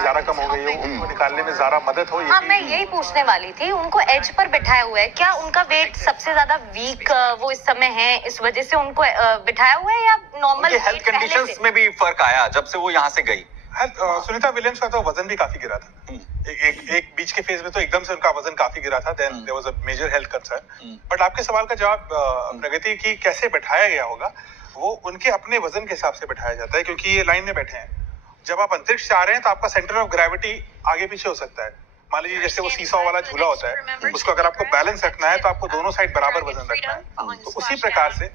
ज्यादा कम हो गई हो, उनको निकालने में ज्यादा मदद हो। हाँ, मैं यही पूछने वाली थी, उनको एज पर बिठाया हुआ है क्या? उनका वेट सबसे ज्यादा वीक वो इस समय है, इस वजह से उनको बिठाया हुआ है, या नॉर्मल हेल्थ कंडीशंस में भी फर्क आया जब से वो यहाँ से गई? सुनीता विलियम्स का तो वजन भी काफी गिरा था। एक बीच के फेज में तो एकदम से उनका वजन काफी गिरा था, then there was a major health concern. But आपके सवाल का जवाब प्रगति की कैसे बैठाया गया होगा, वो उनके अपने वजन के हिसाब से बैठाया जाता है, क्योंकि ये लाइन में बैठे हैं। जब आप अंतरिक्ष से आ रहे हैं तो आपका सेंटर ऑफ ग्रेविटी आगे पीछे हो सकता है। मान लीजिए जैसे वो सीसॉ वाला झूला होता है, उसको अगर आपको बैलेंस रखना है तो आपको दोनों साइड बराबर वजन रखना है। तो उसी प्रकार से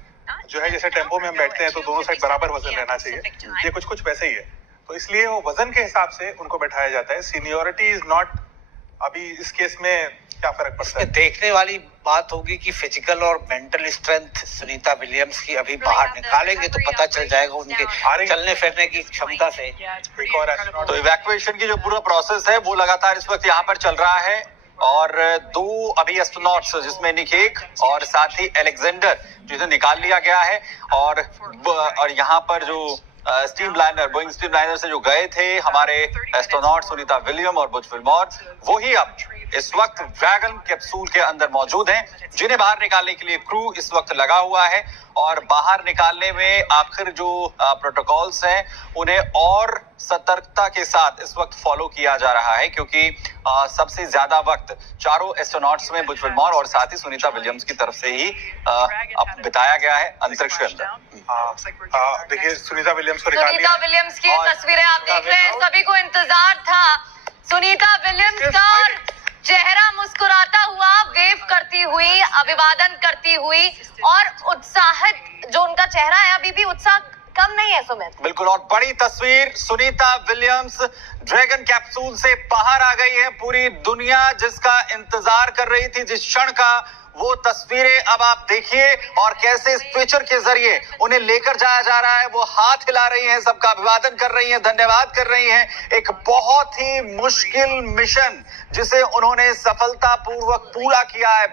जो है, जैसे टेम्पो में हम बैठते हैं तो दोनों साइड बराबर वजन रहना चाहिए, ये कुछ वैसे ही है। तो इसलिए वो वजन के हिसाब से उनको बैठाया जाता है। सीनियोरिटी इज नॉट, अभी इस केस में क्या फर्क पड़ता है? देखने वाली बात होगी कि फिजिकल और मेंटल स्ट्रेंथ सुनीता विलियम्स की अभी बाहर निकालेंगे तो पता चल जाएगा उनके चलने फिरने की क्षमता से। तो इवैक्यूएशन की जो पूरा प्रोसेस है वो लगातार इस वक्त यहाँ पर चल रहा है, और 2 अभी एस्ट्रोनॉट्स जिसमें निकेक और साथ ही अलेक्जेंडर जिसे निकाल लिया गया है, और यहाँ पर जो steam liner, Boeing steam liner से जो गए थे हमारे एस्ट्रोनॉट सुनीता विलियम और बुच विल्मोर, वो ही अब इस वक्त ड्रैगन कैप्सूल के अंदर मौजूद हैं, जिन्हें बाहर निकालने के लिए क्रू इस वक्त लगा हुआ है। और बाहर निकालने में आखिर जो प्रोटोकॉल्स हैं उन्हें और सतर्कता के साथ इस वक्त फॉलो किया जा रहा है, क्योंकि सबसे ज्यादा वक्त चारों एस्ट्रोनॉट्स में बुच विल्मोर और साथ ही सुनीता विलियम्स की तरफ से ही बिताया गया है अंतरिक्ष के अंदर। देखिए, सुनीता विलियम्स को सुनीता विलियम्स की तस्वीरें आप देख रहे हैं, सभी को इंतजार था सुनीता विलियम्स का चेहरा मुस्कुराता हुआ, वेव करती हुई, अभिवादन करती हुई, और उत्साहित जो उनका चेहरा है, अभी भी उत्साह कम नहीं है सुमित। बिल्कुल, और बड़ी तस्वीर, सुनीता विलियम्स ड्रैगन कैप्सूल से बाहर आ गई है। पूरी दुनिया जिसका इंतजार कर रही थी, जिस क्षण का, वो तस्वीरें अब आप देखिए, और कैसे इस पिक्चर के जरिए उन्हें लेकर जाया जा रहा है। वो हाथ हिला रही हैं, सबका अभिवादन कर रही हैं, धन्यवाद कर रही हैं। एक बहुत ही मुश्किल मिशन जिसे उन्होंने सफलतापूर्वक पूरा किया है।